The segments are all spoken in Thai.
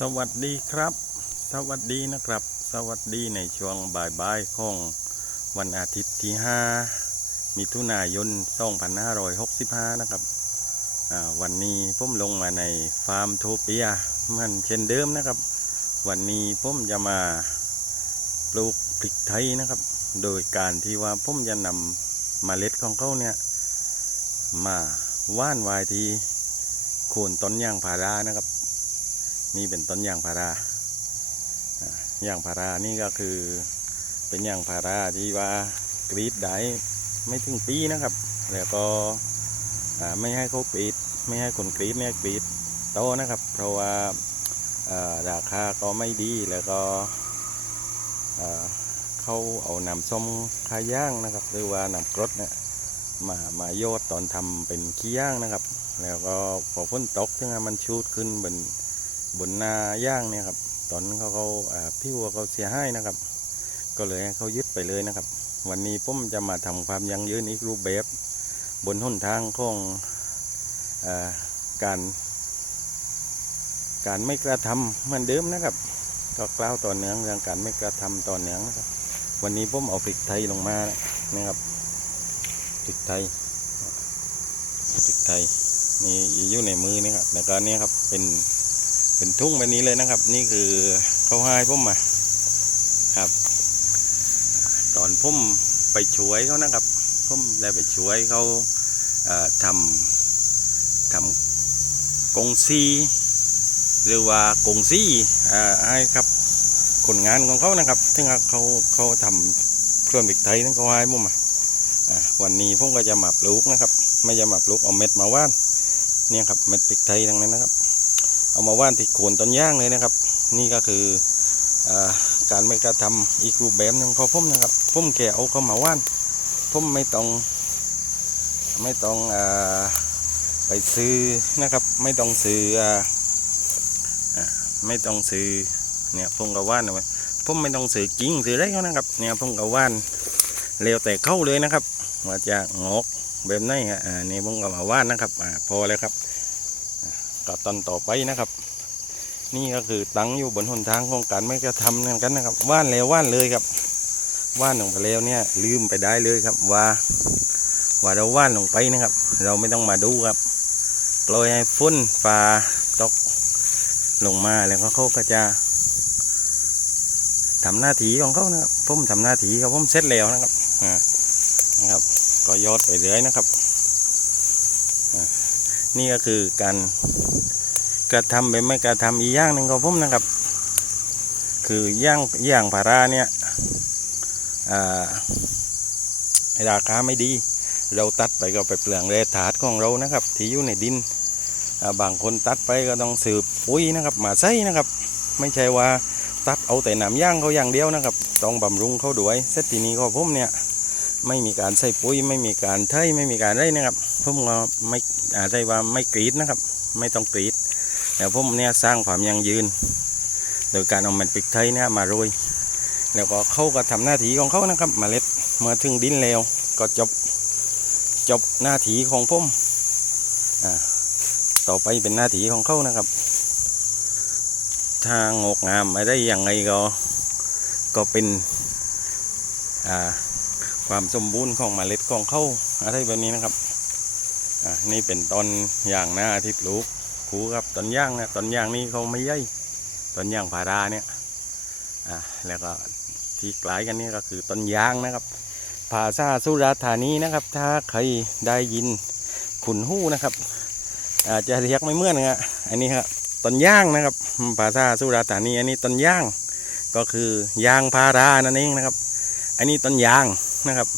สวัสดีครับ สวัสดีนะครับ สวัสดีในช่วงบ่ายๆของวันอาทิตย์ที่ 5 มิถุนายน 2565 นะครับอ่าวันนี้ผมลงมาในฟาร์มโทเปียเหมันเช่นเดิมนะครับ วันนี้ผมจะมาปลูกพริกไทยนะครับ โดยการที่ว่าผมจะนำเมล็ดของเขาเนี่ย มาว่านไว้ที่โคนต้นยางพารานะครับ นี่เป็นต้นยางพารา ยางพารานี่ก็คือเป็นยางพาราที่ว่ากรีดได้ไม่ถึงปีนะครับ แล้วก็ไม่ให้เขากรีด ไม่ให้คนกรีดเนี่ยกรีดโตนะครับ เพราะว่าราคาก็ไม่ดีแล้วก็เขาเอานำส้มขายย่างนะครับหรือว่านำกรดเนี่ยมามาโยดตอนทำเป็นขี้ย่างนะครับ แล้วก็พอฝนตกถึงมันชูดขึ้นบน บนนาย่างเนี่ยครับ ตอนเขาเขาพี่วัวเขาเสียให้นะครับ ก็เลยให้เขายึดไปเลยนะครับ วันนี้ผมจะมาทำความยั่งยืนอีกรูปแบบ บนหนทางของอการ การไม่กระทำเหมือนเดิมนะครับก็กล่าวต่อเนื่องเรื่องการไม่กระทำต่อเนื่องนะครับ วันนี้ผมเอาพริกไทยลงมานะครับพริกไทยพริกไทยนี่อยู่ในมือนี่ครับแล้วก็นี่ครับเป็น เป็นทุ่งแบบนี้เลยนะครับ นี่คือเขาให้ผมมาครับ ตอนผมไปช่วยเขานะครับผมได้ไปช่วยเขาทำทำกงซีหรือว่ากงซีให้ครับคนงานของเขานะครับถึงเขาเขาทำเครื่องเด็กไทยนั่นเขาให้ผมมาอ่าวันนี้ผมก็จะมาปลูกนะครับ ไม่จะมาปลูกเอาเม็ดมาว่านเนี่ยครับเม็ดพริกไทยทั้งนั้นนะครับ เอามาว่านที่โคนต้นย่างเลยนะครับ นี่ก็คืออการไม่กระทำอีกรูปแบบหนึ่งของผมนะครับผมแค่เอาเข้ามาว่านผมไม่ต้องไม่ต้องอไปซื้อนะครับ ไม่ต้องซื้ออไม่ต้องซื้อเนี่ยผมก็ว่านเอาไว้ผมไม่ต้องซื้อกิ้งซื้ออะไรเขานะครับ เนี่ยผมก็ว่านเร็วแต่เข้าเลยนะครับว่าจะงอกแบบไหนฮะอ่านี่ผมก็มาว่านนะครับอพอแล้วครับ กับตอนต่อไปนะครับ นี่ก็คือตั้งอยู่บนหนทางของการไม่กระทำนั่นกันนะครับว่านแล้วว่านเลยครับว่านลงไปแล้วเนี่ยลืมไปได้เลยครับว่าว่าเราว่านลงไปนะครับ เราไม่ต้องมาดูครับปล่อยให้ฝนฟ้าตกลงมาแล้วก็เขาก็จะทำหน้าที่ของเขานะครับผมทำหน้าที่ครับผมเสร็จแล้วนะครับนะครับ ก็ยอดไปเรื่อยนะครับ นี่ก็คือการกระทำแบบไม่กระทำอีกอย่างหนึ่งของผมนะครับ คือย่างย่างผาราเนี่ยราคาไม่ดี เราตัดไปก็ไปเปลืองแร่ธาตุของเรานะครับ ที่อยู่ในดินบางคนตัดไปก็ต้องสืบปุ๋ยนะครับมาใส่นะครับ ไม่ใช่ว่าตัดเอาแต่น้ำย่างเขาอย่างเดียวนะครับ ต้องบำรุงเขาด้วยเสร็จทีนี้ก็ผมเนี่ย ไม่มีการใส่ปุ๋ยไม่มีการไถไม่มีการไรนะครับผมก็ไม่อาจจะว่าไม่กรีดนะครับ ไม่ต้องกรีดแต่ผมเนี่ยสร้างความยั่งยืน โดยการเอาเม็ดพริกไทยเนี่ยมาโรยแล้วก็เขาก็ทำหน้าที่ของเขานะครับเมล็ดเมื่อถึงดินแล้วก็จบจบหน้าที่ของผมอ่าต่อไปเป็นหน้าที่ของเขานะครับถ้างอกงามอะไรอย่างไงก็ก็เป็นอ่า ความสมบูรณ์ของเมล็ดของเข้าอะไรแบบนี้นะครับอะนี่เป็นต้นยางนาที่ปลูกคูกับต้นยางนะต้นยางนี่เขาไม่ใหญ่ต้นยางพาราเนี่ยอะแล้วก็ที่คล้ายกันนี่ก็คือต้นยางนะครับภาษาสุราธานีนะครับ ถ้าใครได้ยินขุนหู้นะครับ อาจจะเรียกไม่เมื่อนนะอันนี้ครับต้นยางนะครับภาษาสุราธานีอันนี้ต้นยางก็คือยางพารานั่นเองนะครับ อันนี้ต้นยาง นะครับ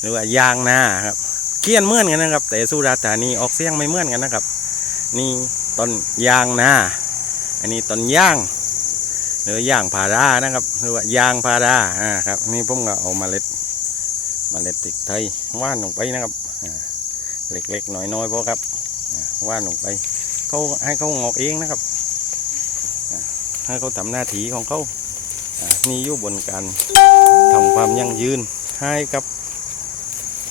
หรือว่ายางนาครับเขียนเหมือนกันนะครับ แต่สุราษฎร์ธานีออกเสียงไม่เหมือนกันนะครับ นี่ต้นยางนาอันนี้ต้นยาง หรือย่างพารานะครับ หรือว่ายางพาราอ่าครับนี่ผมก็เอามาเมล็ดเมล็ดติกไทยว่านลงไปนะครับเล็กๆหน้อยๆพอครับว่านลงไปเขาให้เขางอกเองนะครับให้เขาทำหน้าที่ของเขา อ่านี่อยู่บนการทำความยั่งยืนให้กับ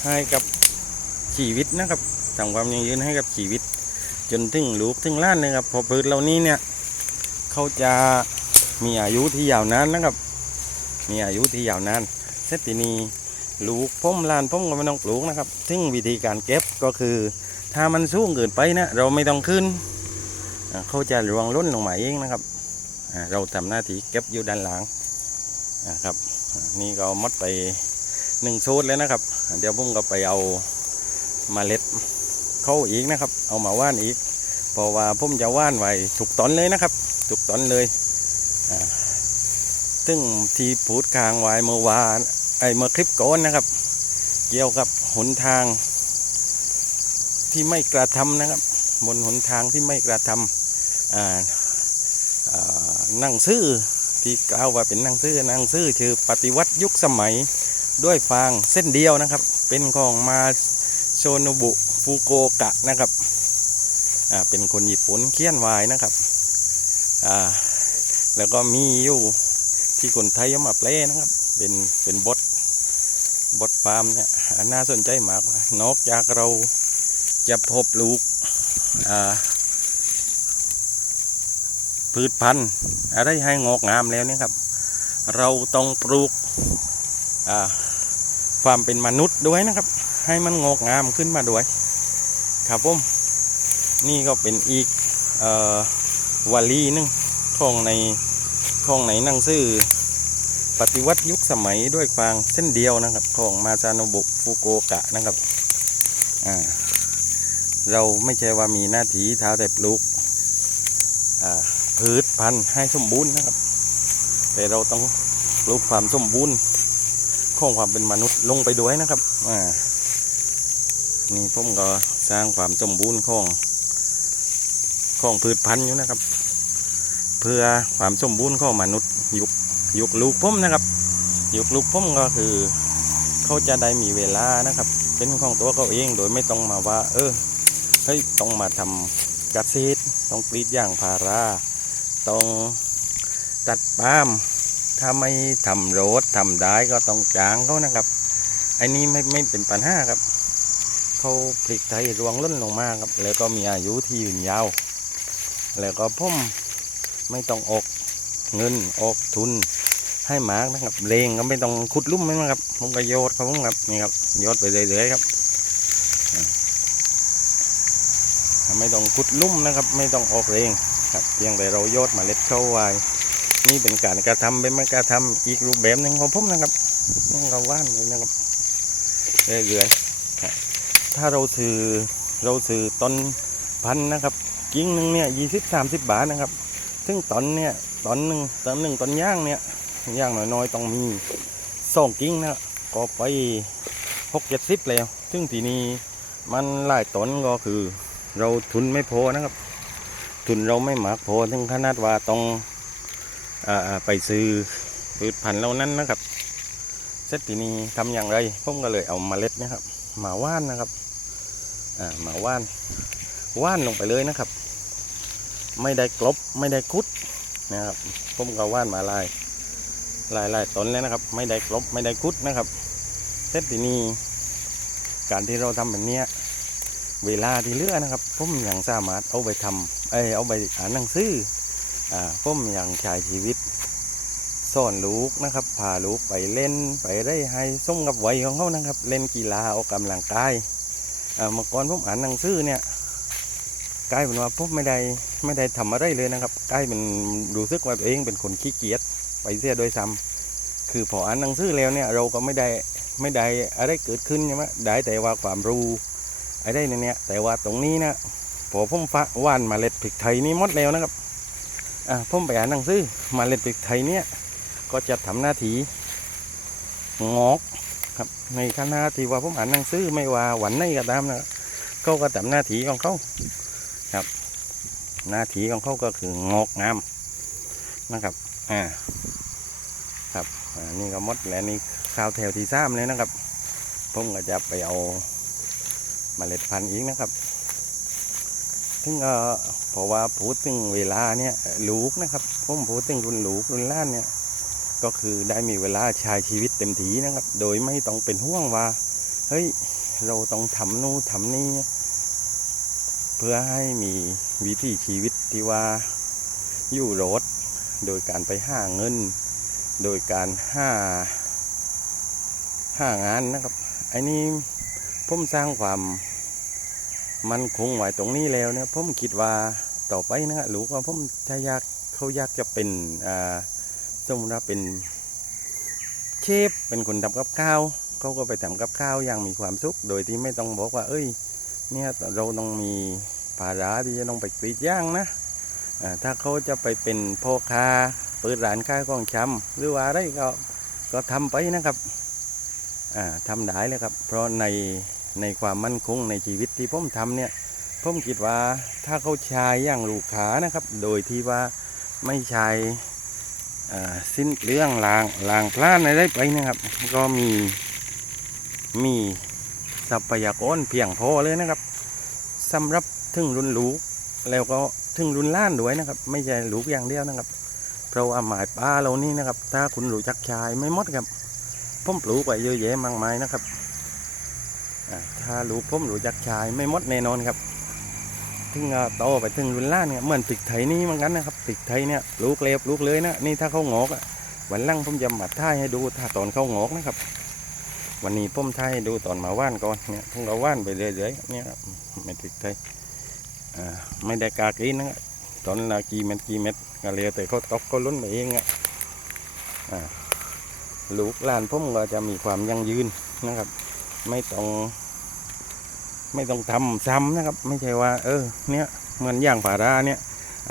ให้กับชีวิตนะครับทำความยั่งยืนให้กับชีวิต จนถึงลูกถึงล้านเลยครับพอพืชเหล่านี้เนี่ยเขาจะมีอายุที่ยาวนานนะครับ มีอายุที่ยาวนานเสร็จทีนีลูกพ่มลานพ่มก็ไม่ต้องปลูกนะครับ ซึ่งวิธีการเก็บก็คือ ถ้ามันสูงเกินไปนะเราไม่ต้องขึ้น เขาจะรวงล้นลงมาเองนะครับ เราทำหน้าที่เก็บอยู่ด้านหลัง นะครับนี่ก็มัดไปหนึ่งชุดแล้วนะครับ เดี๋ยวผมก็ไปเอาเมาเล็ดเข้าอีกนะครับ เอามาว่านอีกเพราะว่าผมจะว่านไว้ถูกตอนเลยนะครับถูกตอนเลยซึ่งที่พูดกลางไว้เมื่อวานไอเมื่อคลิปก่อนนะครับ เกี่ยวกับหนทางที่ไม่กระทำนะครับ บนหนทางที่ไม่กระทำอ่าอ่าหนังซื่อ ที่กล่าวว่าเป็นหนังซื่อหนังซื่อชื่อปฏิวัติยุคสมัยด้วยฟางเส้นเดียวนะครับ เป็นของมาโชโนบุฟูโกกะนะครับอ่าเป็นคนญี่ปุ่นเขียนไว้นะครับอ่าแล้วก็มีอยู่ที่คนไทยมาแปลนะครับ เป็นเป็นบทบทฟาร์มเนี่ยน่าสนใจมากว่านอกจากเราจะพบลูกอ่า พืชพันธุ์อะไรให้งอกงามแล้วเนี่ยครับ เราต้องปลูกความเป็นมนุษย์ด้วยนะครับ ให้มันงอกงามขึ้นมาด้วยครับผมนี่ก็เป็นอีกอวลีหนึงของในของในหนังสือปฏิวัติยุคสมัยด้วยฟางเส้นเดียวนะครับ ของมาซาโนบุฟุโกกะนะครับเราไม่ใช่ว่ามีหน้าที่เท้าแต่ปลูกอ่า พืชพันธุ์ให้สมบูรณ์นะครับ แต่เราต้องปลูกความสมบูรณ์ของความเป็นมนุษย์ลงไปด้วยนะครับอ่านี่ผมก็สร้างความสมบูรณ์ของของพืชพันธุ์อยู่นะครับ เพื่อความสมบูรณ์ของมนุษย์ยุคยุคลูกผมนะครับ ยุคลูกผมก็คือ เขาจะได้มีเวลานะครับ เป็นของตัวเขาเองโดยไม่ต้องมาว่า เออเฮ้ยต้องมาทำเกษตรต้องกรีดยางพารา ต้องตัดปาล์มถ้าไม่ทำโรดทำได้ก็ต้องจ้างเขานะครับอ้นี้ไม่ไม่เป็นปัญหาครับ เขาผลิตไทยรวงล้นลงมาครับ แล้วก็มีอายุที่ยืนยาว แล้วก็ผมไม่ต้องออกเงินออกทุนให้หมากนะครับเลงก็ไม่ต้องขุดลุ่มนะครับผมก็โยดเขาผมครับนี่ครับโยดไปเรื่อยๆครับไม่ต้องขุดลุ่มนะครับ ไม่ต้องออกแรง ครับเพียงแต่เราโยดเมาเล็ดเข้าไว้นี่เป็นการกระทำเป็นการกระทำอีกรูปแบบหนึ่งของผมนะครับนี่เราว่านเลยนะครับเรื่อยๆถ้าเราซื้อเราซื้อต้นพันนะครับกิ่งหนึ่งเนี่ยยี่สิบสามสิบบาทนะครับ ซึ่งต้นเนี่ยต้นหนึ่งต้นหนึ่งต้นย่างเนี่ยย่างน้อยๆต้องมีสองกิ่งนะก็ไปหกเจ็ดสิบแล้ว ซึ่งทีนี้มันหลายต้นก็คือ เราทุนไม่พอนะครับ ทุนเราไม่หมากพอถึงขนาดว่าต้องอไปซื้อพืชพันธุ์เหล่านั้นนะครับเสร็จทีนี้ทำอย่างไรผมก็เลยเอาเมล็ดนะครับ มาว่านนะครับอ่ามาว่านว่านลงไปเลยนะครับ ไม่ได้กลบไม่ได้คุดนะครับผมก็ว่านมาลายลายลายต้นเลยนะครับ ไม่ได้กลบไม่ได้คุดนะครับเสร็จทีนี้การที่เราทำแบบเนี้ยเวลาที่เหลือนะครับ ผมยังสามารถเอาไปทำ เอ้เอาไปอ่านหนังสืออ่าผมยังใช้ชีวิตสอนลูกนะครับพาลูกไปเล่นไปได้ให้ส่งกับวัยของเขานะครับ เล่นกีฬาออกกำลังกายอ่าเมื่อก่อนผมอ่านหนังสือเนี่ยกลายเป็นว่าผมไม่ได้ไม่ได้ทำอะไรเลยนะครับกลายเป็นรู้สึกว่าตัวเองเป็นคนขี้เกียจไปเสียโดยซ้ำคือพออ่านหนังสือแล้วเนี่ยเราก็ไม่ได้ไม่ได้อะไรเกิดขึ้นใช่ไหมได้แต่ว่าความรู้ไอ้ได้ในเนี้ยแต่ว่าตรงนี้นะ พอผมฟ้าว่านมาเล็ดพริกไทยนี่มดแล้วนะครับอ่าผมไปอ่านหนังสือมาเล็ดพริกไทยเนี่ยก็จะทำหน้าที่งอกครับในขณะที่ว่าผมอ่านหนังสือไม่ว่าหวันไหนก็ตามนะเขาก็ทำหน้าที่ของเขาครับ หน้าที่ของเขาก็คืองอกงามนะครับอ่าครับอ่านี่ก็มดแล้วนี่ข้าวแถวที่สามเลยนะครับผมก็จะไปเอาเมล็ดพันธุ์อีกนะครับ ซึ่งเออเพราะว่าพูดถึงเวลาเนี่ยลูกนะครับผมพูดถึงรุ่นลูกรุ่นล้านเนี่ยก็คือได้มีเวลาใช้ชีวิตเต็มทีนะครับ โดยไม่ต้องเป็นห่วงว่าเฮ้ยเราต้องทำนู่นทำนี่เพื่อให้มีวิถีชีวิตที่ว่าอยู่รถโดยการไปห้าเงิน โดยการห้าห้างานนะครับไอ้นี่ผมสร้างความ มันคงไว้ตรงนี้แล้วเนี่ยผมคิดว่าต่อไปนะฮะลูกว่าผมถ้าอยากเขาอยากจะเป็นอ่าสมมติว่าเป็นเชฟเป็นคนทำกับข้าวเขาก็ไปทำกับข้าวอย่างมีความสุข โดยที่ไม่ต้องบอกว่า เอ้ย เนี่ยเราต้องมีภาระที่จะต้องไปกรีดย่างนะอ่าถ้าเขาจะไปเป็นพ่อค้าเปิดร้านขายของชำหรือว่าอะไรก็ก็ทำไปนะครับอ่าทำได้เลยครับ เพราะใน ในความมั่นคงในชีวิตที่ผมทำเนี่ยผมคิดว่าถ้าเขาใช้อย่างลูกค้านะครับ โดยที่ว่าไม่ใช้อ่าสิ้นเรื่องลางลางพลานอะไรไปนะครับ ก็มีมีทรัพยากรเพียงพอเลยนะครับสำหรับถึงรุ่นลูกแล้วก็ถึงรุ่นล้านด้วยนะครับ ไม่ใช่ลูกอย่างเดียวนะครับ เพราะว่าหมายป้าเรานี่นะครับ ถ้าคุณรู้จักชายไม่มดครับผมปลูกไว้เยอะแยะมากมายนะครับ ถ้าลูกผมรู้จักชายไม่มดแน่นอนครับ ถึงโตไปถึงรุ่นล้านเนี่ยเหมือนติกไทยนี่เหมือนกันนะครับติกไทยเนี่ยลูกเล็บลูกเลยนะนี่ถ้าเขางอกอะวันหลังผมจะมาท่ายให้ดูถ้าตอนเขางอกนะครับ วันนี้ผมท่ายให้ดูตอนมาว่านก่อนเนี่ยผมก็ว่านไปเรื่อยๆเนี่ยไม่ติดไทยไม่ได้กากรีนนะตอนละกี่เม็ดกี่เม็ดก็เลยแต่เขาตกก็ล้นไปเองอะลูกหลานผมก็จะมีความยั่งยืนนะครับ ไม่ต้อง ไม่ต้องทำซ้ำนะครับ ไม่ใช่ว่า เออ เนี่ยเหมือนอย่างผาราเนี่ย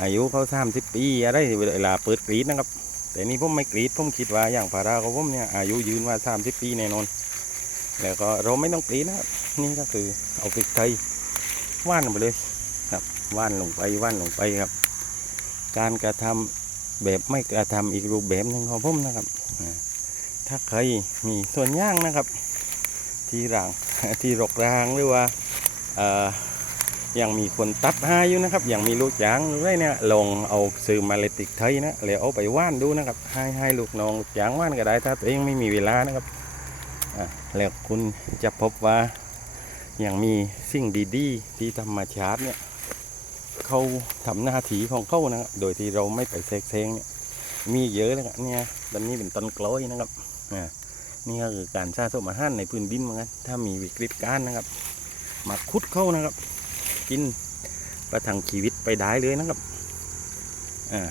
อายุเขาสามสิบปีอะไรเวลาเปิดกรีดนะครับ แต่นี่ผมไม่กรีดผมคิดว่าอย่างผาราของผมเนี่ยอายุยืนว่าสามสิบปีแน่นอนแล้วก็เราไม่ต้องกรีดนะครับ นี่ก็คือเอาพริกไทยว่านลงไปเลยครับว่านลงไปว่านลงไปครับ การกระทำแบบไม่กระทำอีกรูปแบบหนึ่งของผมนะครับถ้าใครมีส่วนย่างนะครับ ที่รางที่รกรางหรือว่า ยังมีคนตัดให้อยู่นะครับยังมีลูกจ้างหรือะไรเนี่ยลองเอาซื้อมาเลติกไทยนะแล้วเอาไปว่านดูนะครับให้ให้ลูกน้องลูกจ้างว่านก็ได้ถ้าตัวเองไม่มีเวลานะครับแล้วคุณจะพบว่าย่างมีสิ่งดีๆ ที่ธรรมชาติเนี่ยเขาทำหน้าที่ของเขานะโดยที่เราไม่ไปเซกเซงเนี่ยมีเยอะเลยครับเนี่ยตอนนี้เป็นต้นกล้อยนะครับนี่ก็คือการสร้างสมอาหารในพื้นดินเหมือนกันถ้ามีวิกฤตการณ์นะครับ มาคุดเข้านะครับ กินประทังชีวิตไปได้เลยนะครับอ่า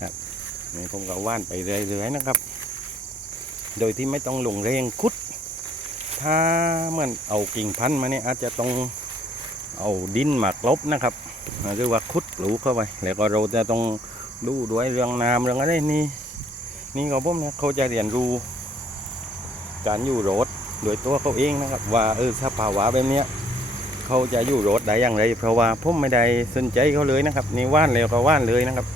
ครับนี่ผมก็ว่านไปเรื่อยๆนะครับ โดยที่ไม่ต้องลงแรงคุด ถ้าเหมือนเอากิ่งพันธุ์มาเนี่ยอาจจะต้องเอาดินหมากลบนะครับหรือว่าคุดปลูกเข้าไปแล้วก็เราจะต้องดูด้วยเรื่องน้ำเรื่องอะไรนี่นี่เขาพวกเนี่ยเขาจะเรียนรู้การอยู่รถ โดยตัวเขาเองนะครับ ว่าเออสภาวะแบบเนี้ยเขาจะอยู่รถได้อย่างไร เพราะว่าผมไม่ได้สนใจเขาเลยนะครับนี่ว่านแล้วก็ว่านเลยนะครับ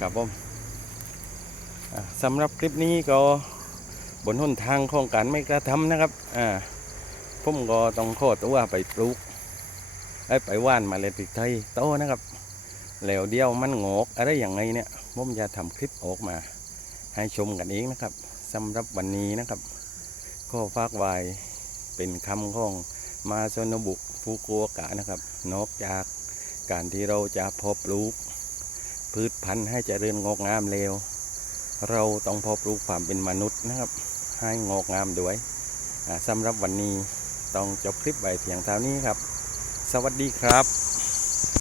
ครับผมสำหรับคลิปนี้ก็บนหนทางของการไม่กระทำนะครับอ่าผมก็ต้องขอตัวไปปลูกไอ้ไปว่านมาเล็ดพริกไทยโตนะครับแล้วเดียวมันงอกอะไรอย่างไงเนี่ยผมจะทำคลิปออกมา ให้ชมกันเองนะครับสำหรับวันนี้นะครับก็ฝากไว้เป็นคำของมาโซนบุกฟูกุโอกะนะครับ นอกจากการที่เราจะพาะปลูก พืชพันธุ์ให้เจริญงอกงามเร็ว เราต้องพอปลูกความเป็นมนุษย์นะครับ ให้งอกงามด้วยสำหรับวันนี้ต้องจบคลิปไว้เพียงเท่านี้ครับ สวัสดีครับ